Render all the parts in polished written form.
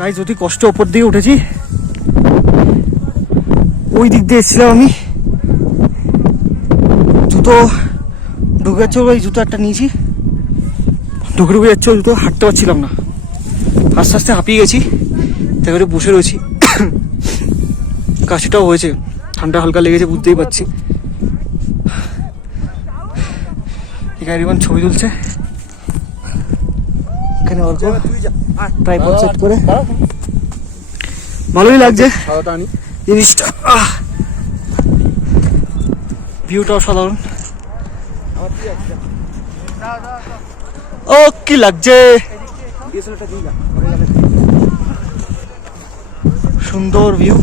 Guys অতি কষ্ট ওপর দিকে উঠেছি, ওই দিক দিয়ে এসেছিলাম আমি। জুতো ঢুকে যাচ্ছে, ওই জুতো একটা নিয়েছি, ঢুকে যাচ্ছে ওই জুতো, হাঁটতে পারছিলাম না, আস্তে আস্তে হাঁপিয়ে গেছি, তাই করে বসে রয়েছি। কাশিটাও হয়েছে, ঠান্ডা হালকা লেগেছে, বুঝতেই পারছি। এখানে ছবি তুলছে, এখানে অল্প ট্রাইপড সেট করে ভালোই লাগছে জিনিসটা। ভিউটা অসাধারণ। ও কি লাগছে, সুন্দর ভিউ।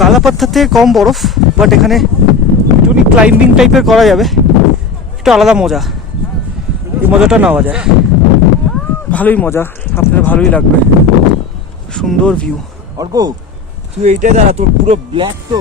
কালাপাত্থার থেকে কম বরফ, বাট এখানে একটুখানি ক্লাইম্বিং টাইপের করা যাবে, একটু আলাদা মজা, এই মজাটা নেওয়া যায়, ভালোই মজা, আপনার ভালোই লাগবে, সুন্দর ভিউ। অর্ক তুই এইটাই দাঁড়া, তোর পুরো ব্ল্যাক তো।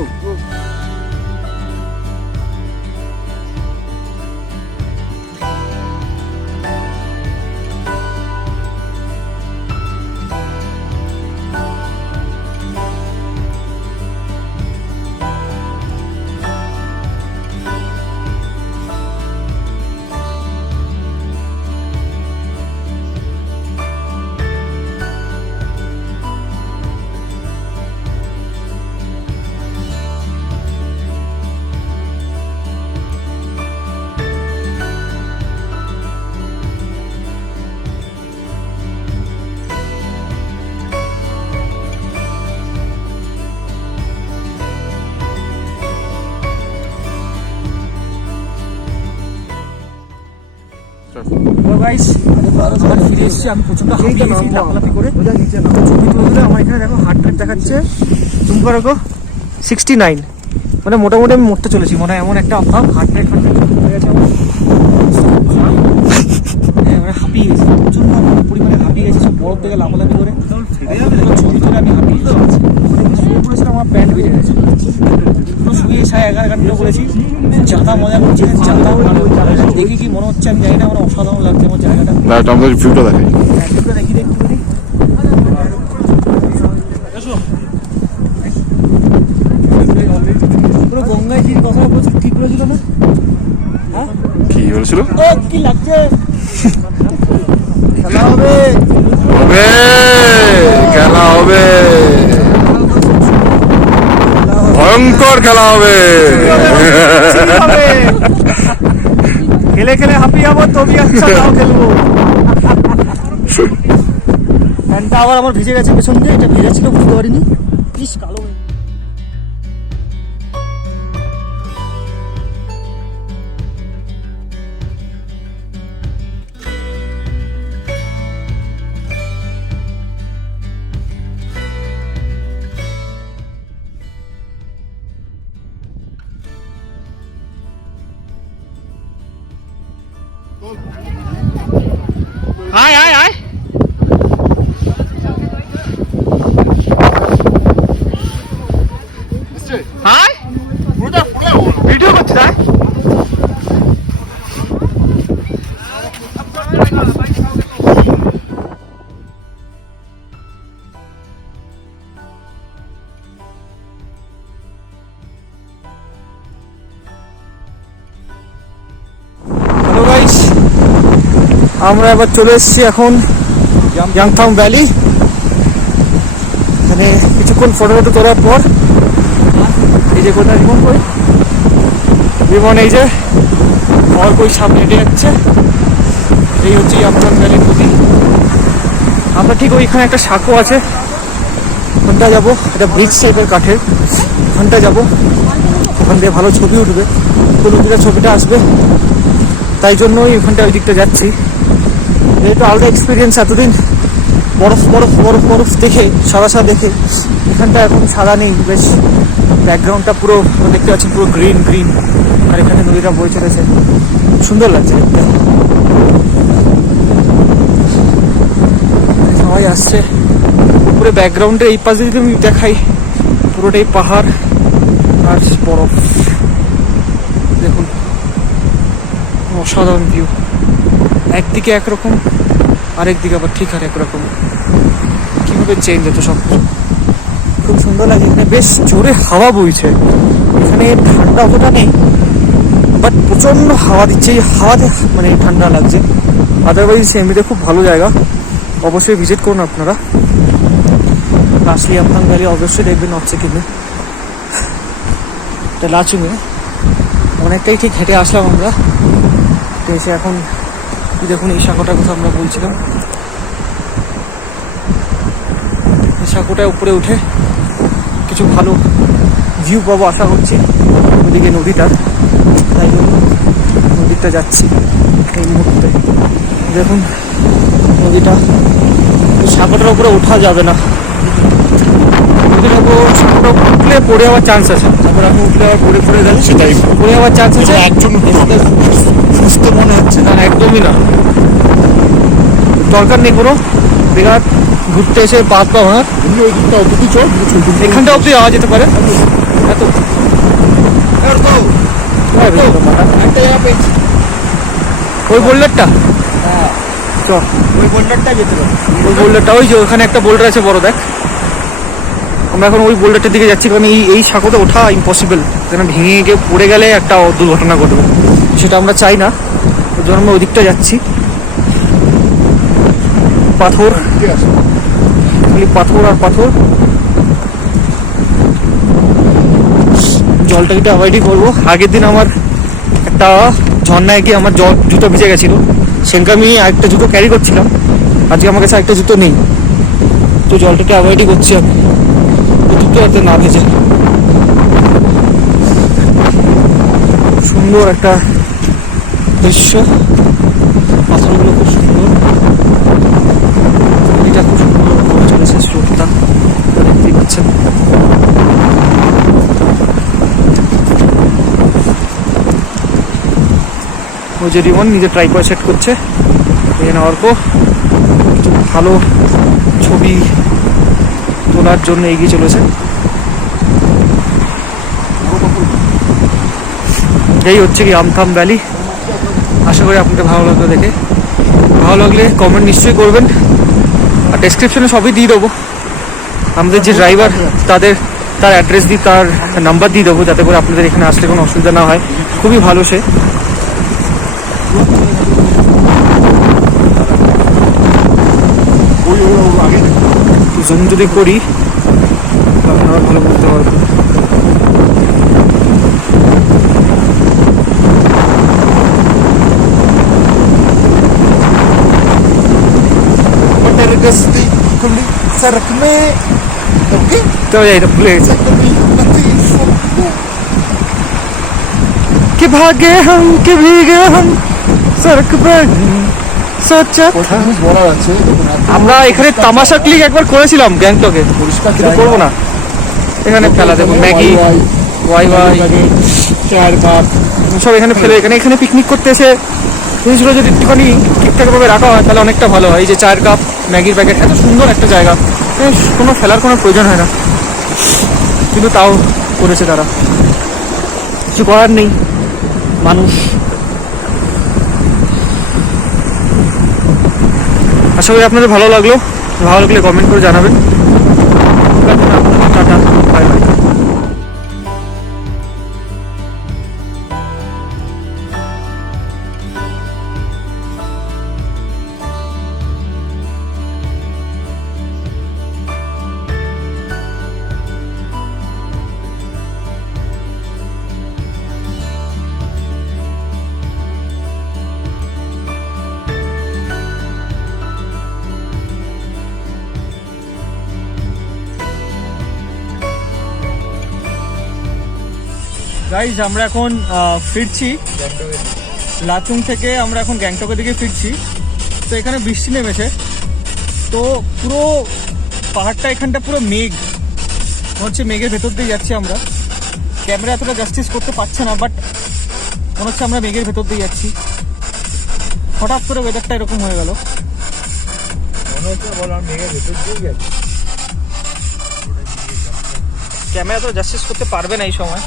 ফিরে এসেছি, আমি প্রচন্ড হাঁপিয়ে গেছি লাফালাফি করে। ছবি তুলে আমার এখানে দেখো হার্ট রেট দেখাচ্ছে, জুম করো 69, মানে মোটামুটি আমি মরতে চলেছি, মানে এমন একটা অভাব, হার্ট রেট হয়ে গেছে আমার, মানে হাঁপিয়ে গেছি, প্রচন্ড পরিমাণে হাঁপিয়ে গেছি, সব বরফ থেকে লাফালাফি করে ছবি তুলে আমি হাঁপিয়ে গেছি। শুয়ে পড়েছিলাম, আমার প্যান্ট বেরিয়ে গেছে, পুরো শুয়ে 11 ঘন্টা করেছি, যাতা মজা করছি, যাতা দেখি কি মনে হচ্ছে আমি জানি না, আমার অসাধারণ লাগছে আমার জায়গাটা। ভিউটা দেখাই, দেখি দেখতে পারি, পুরো গঙ্গায় যে কথা বলছিল ঠিক বলেছিল না? হ্যাঁ কি বলেছিল? ও কি লাগছে, খেলা হবে হবে, খেলা হবে, ভয়ঙ্কর খেলা হবে, খেলে খেলে হাঁপিয়ে যাবো, তবে আচ্ছা তাও খেলবো। প্যান্টটা আবার আমার ভিজে গেছে পেছন দিয়ে, এটা ভিজে ছিল বুঝতে পারিনি, পিস কালো। আয় আয় আয়, আয় ভিডিও করছি, তাই আমরা এবার চলে এসেছি এখন ইয়াংথাং ভ্যালি। এখানে কিছুক্ষণ ফটো তোলার পর এই যে কোথায় রিমন এই যে আর কই সামনে হেঁটে যাচ্ছে, এই হচ্ছে ইয়াংথাং ভ্যালির নদী। আমরা ঠিক ওইখানে একটা সাঁকো আছে, ওখানটা যাবো, একটা ব্রিজ টাইপের কাঠের, ওখানটা যাবো, ওখান দিয়ে ভালো ছবি উঠবে, নদীটা ছবিটা আসবে, তাই জন্যই ওখানটা ওই দিকটা যাচ্ছি। যেহেতু আলাদা এক্সপিরিয়েন্স, এতদিন বরফ বরফ বরফ বরফ দেখে সাদা সাদা দেখে, এখানটা এখন সাদা নেই, বেশ ব্যাকগ্রাউন্ডটা পুরো দেখতে পাচ্ছি পুরো গ্রিন গ্রিন, আর এখানে নদীটা বয়ে চলেছে, সুন্দর লাগছে দেখতে। সবাই আসছে, পুরো ব্যাকগ্রাউন্ডে এই পাশে যদি আমি দেখাই পুরোটাই পাহাড়, আর বরফ দেখুন, অসাধারণ ভিউ। একদিকে একরকম, আরেকদিকে আবার ঠিক আর একরকম। কীভাবে চেঞ্জ হতো সব কিছু, খুব সুন্দর লাগে। এখানে বেশ জোরে হাওয়া বইছে, এখানে ঠান্ডা অতটা নেই, বাট প্রচণ্ড হাওয়া দিচ্ছে। এই হাওয়াতে মানে ঠান্ডা লাগছে। আদারওয়াইজ এমনিতে খুব ভালো জায়গা, অবশ্যই ভিজিট করুন আপনারা। লাস্টলি আমফাং ভ্যালি অবশ্যই দেখবেন নর্থ সিকিমে, এটা লাচুংয়ে। অনেকটাই ঠিক হেঁটে আসলাম আমরা, তো এসে এখন দেখুন এই সাঁকোটার কথা আমরা বলছিলাম। এই সাঁকোটায় উপরে উঠে কিছু ভালো ভিউ পাবো আশা করছি। ওদিকে নদীটার, তাই জন্য নদীটা যাচ্ছি এই মুহূর্তে। দেখুন নদীটা, সাঁকোটার উপরে ওঠা যাবে না, নদীর উপর সাঁকোটা উঠলে পড়ে যাওয়ার চান্স আছে। তারপর আমি উঠলে আবার পড়ে গেলে সেটাই পড়ে যাওয়ার চান্স আছে। একজন সুস্থ মনে হচ্ছে না, একদমই না, দরকার নেই কোনো। বিরাট ঘুরতে এসে বাদ পা ভাঙার। ওই দিকটা অবধি চল, এখানটা অব্দি যাওয়া যেতে পারে। এত একটা জায়গা পেয়েছি, ওই বোল্ডারটা, হ্যাঁ চ ওই বোল্ডারটা যেতে পারে। ওই বোল্ডারটা, ওই যে ওখানে একটা বোল্ডার আছে বড়, দেখ। আমরা এখন ওই বোল্ডারটার দিকে যাচ্ছি, কারণ এই সাঁকোতে ওঠা ইম্পসিবল। যেন ভেঙে গিয়ে পড়ে গেলে একটা দুর্ঘটনা ঘটবে, সেটা আমরা চাই না। ওই জন্য আমরা ওই দিকটা যাচ্ছি। পাথর, খালি পাথর আর পাথর। জলটা একটু অ্যাভয়েডই করবো। আগের দিন আমার একটা ঝর্ণায় গিয়ে আমার জুতো ভিজে গেছিলো, সেখানে আমি আরেকটা জুতো ক্যারি করছিলাম। আজকে আমার কাছে আরেকটা জুতো নেই, তো জলটাকে অ্যাভয়েডই করছি আমি, জুতো যাতে না ভেজে। সুন্দর একটা দৃশ্য, পাথরগুলো খুব সুন্দর, এটা খুব সুন্দর চলেছে স্রোতটা, দেখতেই পাচ্ছেন। ওই যে রিমন নিজে ট্রাইপড সেট করছে, এখানে অর্ক কিছু ভালো ছবি তোলার জন্য এগিয়ে চলেছে। এই হচ্ছে কি আমথাম ভ্যালি। আশা করি আপনাদের ভালো লাগবে দেখে। ভালো লাগলে কমেন্ট নিশ্চয়ই করবেন, আর ডেসক্রিপশনে সবই দিয়ে দেবো। আমাদের যে ড্রাইভার তার অ্যাড্রেস দিয়ে, তার নাম্বার দিয়ে দেবো, যাতে করে আপনাদের এখানে আসলে কোনো অসুবিধা না হয়। খুবই ভালো সে। জুম যদি করি আপনারা ভালো বুঝতে পারবেন। सड़क में তো এইটা ভুলে গেছে कि भागे हम कि भीगे हम सड़क पे सोचा था। বড় আছে, আমরা এখানে তামাশা ক্লিক একবার করেছিলাম গ্যাংটকে, পরিষ্কার কিন্তু করবো না। এখানে ফেলা দেখুন, ম্যাগি ওয়াই চার কাপ সব এখানে ফেলে। এখানে পিকনিক করতে এসে জিনিসগুলো যদি একটুখানি ঠিকঠাকভাবে রাখা হয় তাহলে অনেকটা ভালো হয়। এই যে চায়ের কাপ, ম্যাগির প্যাকেট, এত সুন্দর একটা জায়গা, কোনো ফেলার কোনো প্রয়োজন হয় না, কিন্তু তাও করেছে তারা। কিছু করার নেই, মানুষ। আশা করি আপনাদের ভালো লাগলো। ভালো লাগলে কমেন্ট করে জানাবেন। Tata, bye bye. গাইজ আমরা এখন ফিরছি লাচুং থেকে, আমরা এখন গ্যাংটকের দিকে ফিরছি। তো এখানে বৃষ্টি নেমেছে, তো পুরো পাহাড়টা এখানটা পুরো মেঘ, মনে হচ্ছে মেঘের ভেতর দিয়ে যাচ্ছি আমরা। ক্যামেরা এতটা জাস্টিস করতে পারছে না, বাট মনে হচ্ছে আমরা মেঘের ভেতর দিয়ে যাচ্ছি। হঠাৎ করে ওয়েদারটা এরকম হয়ে গেল, মনে হচ্ছে বলো মেঘের ভেতর দিয়ে যাচ্ছে। ক্যামেরা তো জাস্টিস করতে পারবে না এই সময়,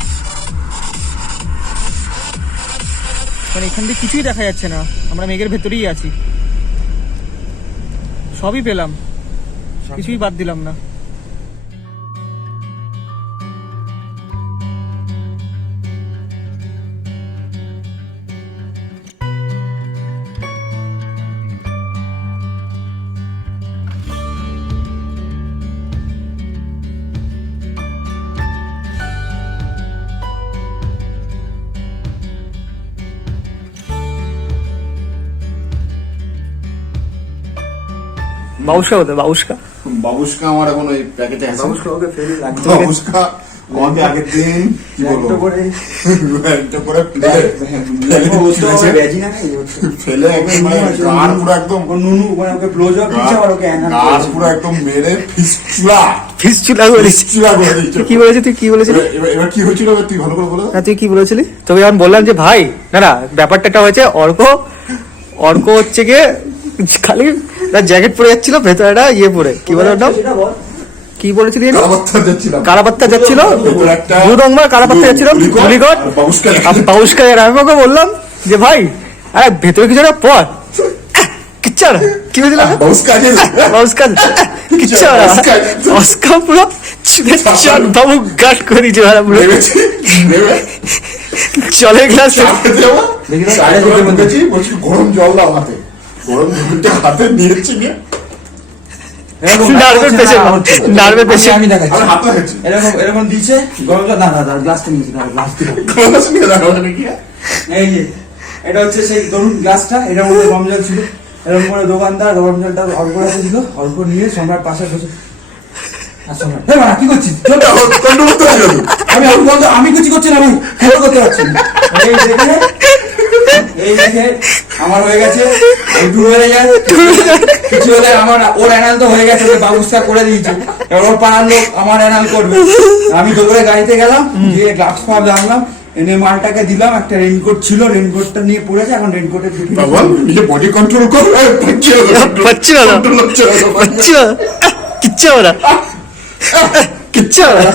মানে এখান থেকে কিছুই দেখা যাচ্ছে না, আমরা মেঘের ভেতরেই আছি। সবই পেলাম, কিছুই বাদ দিলাম না। বাউসকা হতো, বাউসকা বাবুসকা আমার এখন ওই প্যাকেটে আছে। বাবুসকা ওকে ফেলে রাখতে বাবুসকা আমাকে আগের দিন কি বলবো একটা করে একটা করে ফেলে একদম মানে গান পুরো একদম নুনু মানে ওকে ব্লোজব দিচ্ছে আর ওকে অ্যানাল গাছ পুরো একদম মেরে ফিসচুলা ফিসচুলা করে দিচ্ছি। ফিসচুলা করে দিচ্ছে। কি বলেছিস তুই, কি বলেছিলি? এবার কি হয়েছিল এবার তুই ভালো করে বলে দাও। না তুই কি বলেছিলি? তোকে যখন বললাম যে ভাই না না ব্যাপারটা হয়েছে অর্ক হচ্ছে গিয়ে খালি জ্যাকেট পরে যাচ্ছিল, ভেতরে একটা ইয়ে পরে, কি বলে ওটা, সেটা বল। কি বলেছিলি? কালাপাত্তা যাচ্ছিলাম কালাপাত্তা যাচ্ছিল, ব্লু রংমার কালাপাত্তা যাচ্ছিল, গুলিগট বাবুসকা বাউসকা। আমি ওকে বললাম যে ভাই আরে ভেতরে কিছু একটা পর, কিচ্ছা না, কি বলেছিল বাবুসকা বাউসকা, কিচ্ছা না, অস্কা পুরো চার বাবু গাট করে দিয়েছে ভাড়া পুরো। নেমেছি নেমে চলে গ্লাস বলছি গরম জল দাও হাতে, গরম জলটা হাতে নিয়েছি নিয়ে নার্ভের পেশেন্ট, নার্ভের পেশেন্ট। আমি দেখাচ্ছি আমি হাতে হয়েছি এরকম দিচ্ছে গরম জল। না না না গ্লাসটা নিয়েছি, গ্লাস দিলাম। গ্লাস নিয়ে দেখো কি এই যে এটা হচ্ছে সেই ধরুন গ্লাসটা, এটার মধ্যে গরম জল ছিল। এরকম করে দোকানদার গরম জলটা অল্প রাখতে ছিল, অল্প নিয়ে সম্রাট পাশে বসে সম্রাট কি করছিস? আমি কিছু করছি না, আমি খেয়াল করতে পারছি না। এই দেখে আমার হয়ে গেছে, একটু হয়ে যায় কিছু হলে আমার ওর অ্যানাল তো হয়ে গেছে, বাবুসকা করে দিয়েছে, এবার ওর পাড়ার লোক আমার অ্যানাল করবে। আমি দৌড়ে গাড়িতে গেলাম, গিয়ে গ্লাভস ফাভ আনলাম, এনে মালটাকে দিলাম। একটা রেইনকোট ছিল, রেইনকোটটা নিয়ে পড়েছে, এখন রেইনকোটের বাবা নিজে বডি কন্ট্রোল কর, পাচ্ছি না, পাচ্ছি না, কিচ্ছা ওরা, কিচ্ছা ওরা।